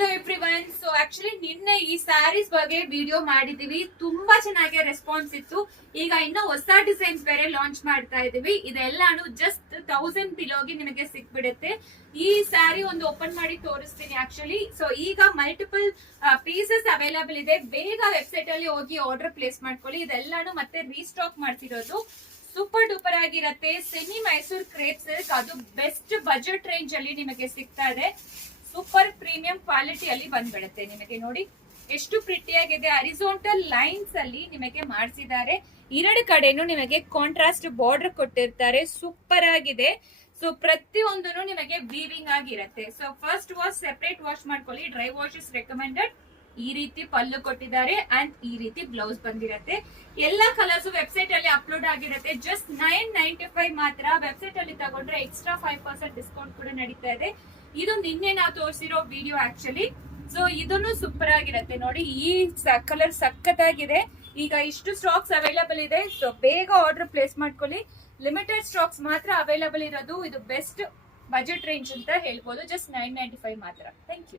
Hello everyone. So actually ನಿನ್ನೆ ಈ ಸ್ಯಾರೀಸ್ ಬಗ್ಗೆ ವಿಡಿಯೋ ಮಾಡಿದೀವಿ, ತುಂಬಾ ಚೆನ್ನಾಗಿ ರೆಸ್ಪಾನ್ಸ್ ಇತ್ತು. ಈಗ ಇನ್ನ ಹೊಸ ಡಿಸೈನ್ಸ್ ಬೇರೆ ಲಾಂಚ್ ಮಾಡ್ತಾ ಇದೀವಿ. ಇದೆಲ್ಲಾನು ಜಸ್ಟ್ 1000 ಬಿಲೋಗೆ ನಿಮಗೆ ಸಿಕ್ಬಿಡುತ್ತೆ. ಈ ಸ್ಯಾರಿ ಒಂದು ಓಪನ್ ಮಾಡಿ ತೋರಿಸ್ತೀನಿ ಆಕ್ಚುಲಿ. ಸೊ ಈಗ ಮಲ್ಟಿಪಲ್ ಪೀಸಸ್ ಅವೈಲಬಲ್ ಇದೆ. ಬೇಗ ವೆಬ್ಸೈಟ್ ಅಲ್ಲಿ ಹೋಗಿ ಆರ್ಡರ್ ಪ್ಲೇಸ್ ಮಾಡ್ಕೊಳ್ಳಿ. ಇದೆಲ್ಲಾನು ಮತ್ತೆ ರೀಸ್ಟಾಕ್ ಮಾಡ್ತಿರೋದು. ಸೂಪರ್ ಡೂಪರ್ ಆಗಿರತ್ತೆ. ಸೆಮಿ ಮೈಸೂರ್ ಕ್ರೇಪ್ ಸಿಲ್ಕ್, ಅದು ಬೆಸ್ಟ್ ಬಜೆಟ್ ರೇಂಜ್ ಅಲ್ಲಿ ನಿಮಗೆ ಸಿಗ್ತಾ ಇದೆ. ಸೂಪರ್ ಪ್ರೀಮಿಯಂ ಕ್ವಾಲಿಟಿ ಅಲ್ಲಿ ಬಂದ್ಬಿಡುತ್ತೆ. ನಿಮಗೆ ನೋಡಿ ಎಷ್ಟು ಪ್ರಿಟಿ ಆಗಿದೆ. ಅರಿಜೋಂಟಲ್ ಲೈನ್ಸ್ ಅಲ್ಲಿ ನಿಮಗೆ ಮಾಡಿಸಿದ್ದಾರೆ. ಎರಡು ಕಡೆನೂ ನಿಮಗೆ ಕಾಂಟ್ರಾಸ್ಟ್ ಬಾರ್ಡರ್ ಕೊಟ್ಟಿರ್ತಾರೆ. ಸೂಪರ್ ಆಗಿದೆ. ಸೊ ಪ್ರತಿಯೊಂದೂ ನಿಮಗೆ ವೀವಿಂಗ್ ಆಗಿರುತ್ತೆ. So first wash separate wash ಮಾಡ್ಕೊಳ್ಳಿ. Dry wash is recommended. ಈ ರೀತಿ ಪಲ್ಲು ಕೊಟ್ಟಿದ್ದಾರೆ ಅಂಡ್ ಈ ರೀತಿ ಬ್ಲೌಸ್ ಬಂದಿರತ್ತೆ. ಎಲ್ಲಾ ಕಲರ್ಸ್ ವೆಬ್ಸೈಟ್ ಅಲ್ಲಿ ಅಪ್ಲೋಡ್ ಆಗಿರುತ್ತೆ. ಜಸ್ಟ್ 995 ಮಾತ್ರ. ವೆಬ್ಸೈಟ್ ಅಲ್ಲಿ ತಗೊಂಡ್ರೆ ಎಕ್ಸ್ಟ್ರಾ 5% ಡಿಸ್ಕೌಂಟ್ ಕೂಡ ನಡೀತಾ ಇದೆ. ಇದು ನಿನ್ನೆ ನಾವು ತೋರಿಸಿರೋ ವಿಡಿಯೋ ಆಕ್ಚುಲಿ. ಸೊ ಇದನ್ನು ಸೂಪರ್ ಆಗಿರುತ್ತೆ ನೋಡಿ. ಈ ಕಲರ್ ಸಖತ್ತಾಗಿದೆ. ಈಗ ಇಷ್ಟು ಸ್ಟಾಕ್ಸ್ ಅವೈಲಬಲ್ ಇದೆ. ಸೊ ಬೇಗ ಆರ್ಡರ್ ಪ್ಲೇಸ್ ಮಾಡ್ಕೊಳ್ಳಿ. ಲಿಮಿಟೆಡ್ ಸ್ಟಾಕ್ಸ್ ಮಾತ್ರ ಅವೈಲಬಲ್ ಇರೋದು. ಇದು ಬೆಸ್ಟ್ ಬಜೆಟ್ ರೇಂಜ್ ಅಂತ ಹೇಳ್ಬೋದು. ಜಸ್ಟ್ 995 ಮಾತ್ರ. Thank you.